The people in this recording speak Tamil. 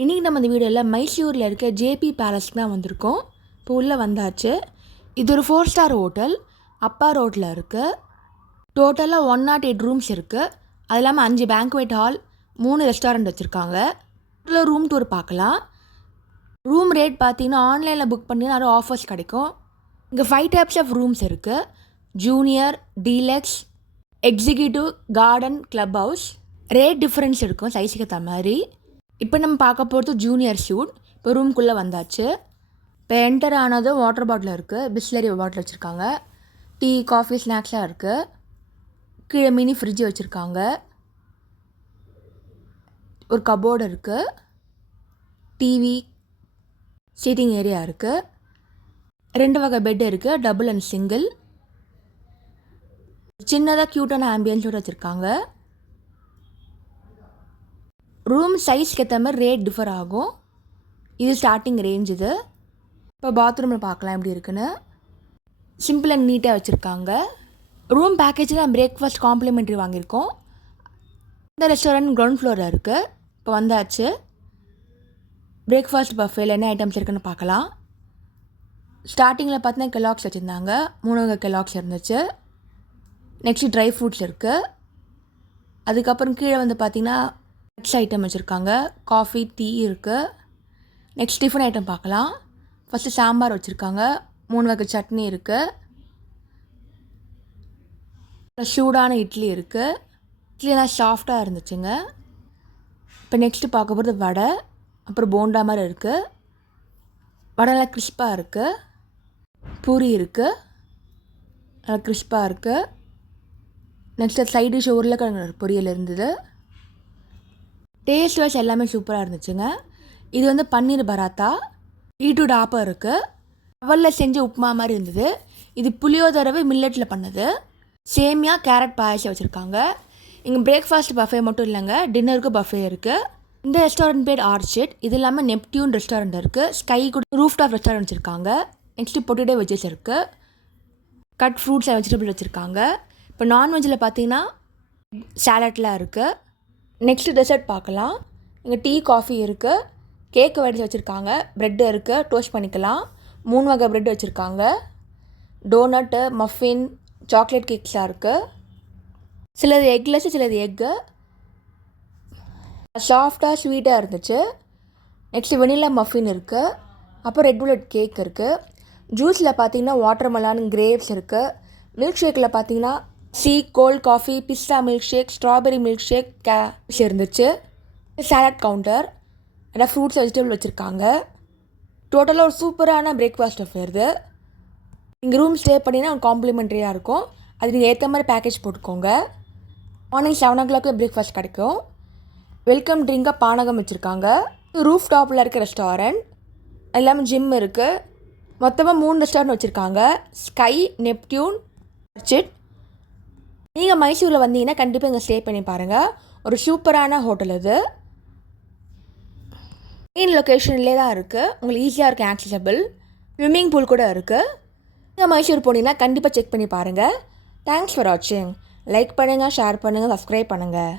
இன்றைக்கி நம்ம இந்த வீடியோவில் மைசூரில் இருக்க ஜேபி பேலஸ்க்கு தான் வந்திருக்கோம். இப்போ உள்ளே வந்தாச்சு. இது ஒரு 4 ஸ்டார் ஹோட்டல். அப்பா ரோட்டில் இருக்குது. டோட்டலாக 108 ரூம்ஸ் இருக்குது. அது இல்லாமல் 5 பேங்க்வெட் ஹால், 3 ரெஸ்டாரண்ட் வச்சுருக்காங்க. இதில் ரூம் டூர் பார்க்கலாம். ரூம் ரேட் பார்த்தீங்கன்னா ஆன்லைனில் புக் பண்ணி நிறைய ஆஃபர்ஸ் கிடைக்கும். இங்கே 5 டைப்ஸ் ஆஃப் ரூம்ஸ் இருக்குது. Junior, deluxe, executive, garden, club house. Rate difference இருக்கும் சைஸுக்கு ஏற்ற மாதிரி. இப்போ நம்ம பார்க்க போகிறது ஜூனியர் சூட். இப்போ ரூம்குள்ளே வந்தாச்சு. இப்போ என்டர் ஆனது வாட்டர் பாட்டில் இருக்குது. பிஸ்லரி பாட்டில் வச்சுருக்காங்க. டீ, காஃபி, ஸ்நாக்ஸ்லாம் இருக்குது. கீழே மினி ஃப்ரிட்ஜ் வச்சுருக்காங்க. ஒரு கபோர்டு இருக்குது. டிவி, சீட்டிங் ஏரியா இருக்குது. 2 வகை பெட் இருக்குது, டபுள் அண்ட் சிங்கிள். சின்னதாக க்யூட்டான ஆம்பியன்ஸோடு வச்சுருக்காங்க. ரூம் சைஸ்க்கு ஏற்ற மாதிரி ரேட் டிஃபர் ஆகும். இது ஸ்டார்டிங் ரேஞ்ச். இது இப்போ பாத்ரூமில் பார்க்கலாம் எப்படி இருக்குன்னு. சிம்பிள் அண்ட் நீட்டாக வச்சுருக்காங்க. ரூம் பேக்கேஜில் பிரேக்ஃபாஸ்ட் காம்ப்ளிமெண்ட்ரி வாங்கியிருக்கோம். இந்த ரெஸ்டாரண்ட் கிரவுண்ட் ஃப்ளோரில் இருக்குது. இப்போ வந்தாச்சு. பிரேக்ஃபாஸ்ட் பஃபேல என்ன ஐட்டம்ஸ் இருக்குன்னு பார்க்கலாம். ஸ்டார்டிங்கில் பார்த்தீங்கன்னா கெலாக்ஸ் வச்சுருந்தாங்க. 3 வகை கெலாக்ஸ் இருந்துச்சு. நெக்ஸ்ட்டு ட்ரை ஃப்ரூட்ஸ் இருக்குது. அதுக்கப்புறம் கீழே வந்து பார்த்திங்கன்னா நட்ஸ் ஐட்டம் வச்சுருக்காங்க. காஃபி, டீ இருக்குது. நெக்ஸ்ட் டிஃபன் ஐட்டம் பார்க்கலாம். ஃபஸ்ட்டு சாம்பார் வச்சுருக்காங்க. 3 வகை சட்னி இருக்குது. சூடான இட்லி இருக்குது. இட்லிலாம் சாஃப்டாக இருந்துச்சுங்க. இப்போ நெக்ஸ்ட்டு பார்க்க போகிறது வடை. அப்புறம் போண்டா மாதிரி இருக்குது. வடைலாம் கிறிஸ்பாக இருக்குது. பூரி இருக்குது, நல்லா கிறிஸ்பாக இருக்குது. நெக்ஸ்ட்டு சைட் டிஷ் உருளைக்கிழங்கு பொரியல் இருந்தது. டேஸ்ட் வைஸ் எல்லாமே சூப்பராக இருந்துச்சுங்க. இது வந்து பன்னீர் பராத்தா, பீட்ரூட் ஆப்பம் இருக்குது. அவலில் செஞ்ச உப்புமா மாதிரி இருந்தது. இது புளியோதரவை மில்லட்டில் பண்ணது. சேமியா, கேரட் பாயாசம் வச்சுருக்காங்க. இங்கே பிரேக்ஃபாஸ்ட் பஃபே மட்டும் இல்லைங்க, டின்னருக்கு பஃபே இருக்குது. இந்த ரெஸ்டாரண்ட் பேர் ஆர்ச்சிட். இது இல்லாமல் நெப்டியூன் ரெஸ்டாரண்ட் இருக்குது. ஸ்கை கூட ரூஃப் டாப் ரெஸ்டாரண்ட் வச்சுருக்காங்க. நெக்ஸ்ட்டு பொட்டேட்டோ வெஜ்ஜஸ் இருக்குது. கட் ஃப்ரூட்ஸ் அண்ட் வெஜிடபிள் வச்சுருக்காங்க. இப்போ நான்வெஜ்ஜில் பார்த்தீங்கன்னா சாலட்லாம் இருக்குது. நெக்ஸ்ட்டு டெசர்ட் பார்க்கலாம். இங்கே டீ, காஃபி இருக்குது. கேக் வெரைட்டிஸ் வச்சுருக்காங்க. ப்ரெட்டு இருக்குது, டோஸ்ட் பண்ணிக்கலாம். 3 வகை ப்ரெட் வச்சுருக்காங்க. டோனட்டு, மஃபின், சாக்லேட் கேக்ஸாக இருக்குது. சிலது எக்லெஸ், சிலது எக்கு. சாஃப்டாக ஸ்வீட்டாக இருந்துச்சு. நெக்ஸ்ட்டு வெனிலா மஃபின் இருக்குது. அப்புறம் ரெட் வெல்வெட் கேக் இருக்குது. ஜூஸில் பார்த்தீங்கன்னா வாட்டர்மெலான், கிரேப்ஸ் இருக்குது. மில்க் ஷேக்கில் பார்த்தீங்கன்னா கோல்ட் காஃபி, பிஸ்தா milk shake, strawberry milk shake cakes இருந்துச்சு. சாலட் கவுண்டர், நிறையா ஃப்ரூட்ஸ், வெஜிடபிள் வச்சுருக்காங்க. டோட்டலாக ஒரு சூப்பரான பிரேக்ஃபாஸ்ட் ஆஃபர். இங்கே ரூம் ஸ்டே பண்ணிங்கன்னா காம்ப்ளிமெண்ட்ரியாக இருக்கும். அது நீங்கள் ஏற்ற மாதிரி பேக்கேஜ் போட்டுக்கோங்க. மார்னிங் 7 o'clock பிரேக்ஃபாஸ்ட் கிடைக்கும். வெல்கம் ட்ரிங்காக பானகம் வச்சுருக்காங்க. ரூஃப் டாப்பில் இருக்க ரெஸ்டாரண்ட். எல்லாமே ஜிம் இருக்குது. மொத்தமாக 3 ரெஸ்டாரண்ட் வச்சுருக்காங்க. Sky, Neptune, orchid. நீங்கள் மைசூரில் வந்தீங்கன்னா கண்டிப்பாக இங்கே ஸ்டே பண்ணி பாருங்கள். ஒரு சூப்பரான ஹோட்டல் இது. மெயின் லொக்கேஷன்லேயே தான் இருக்குது. உங்களுக்கு ஈஸியாக இருக்குது, ஆக்சசபிள். ஸ்விம்மிங் பூல் கூட இருக்குது. நீங்கள் மைசூர் போனீங்கன்னா கண்டிப்பாக செக் பண்ணி பாருங்கள். தேங்க்ஸ் ஃபார் வாட்சிங். லைக் பண்ணுங்கள், ஷேர் பண்ணுங்கள், சப்ஸ்கிரைப் பண்ணுங்கள்.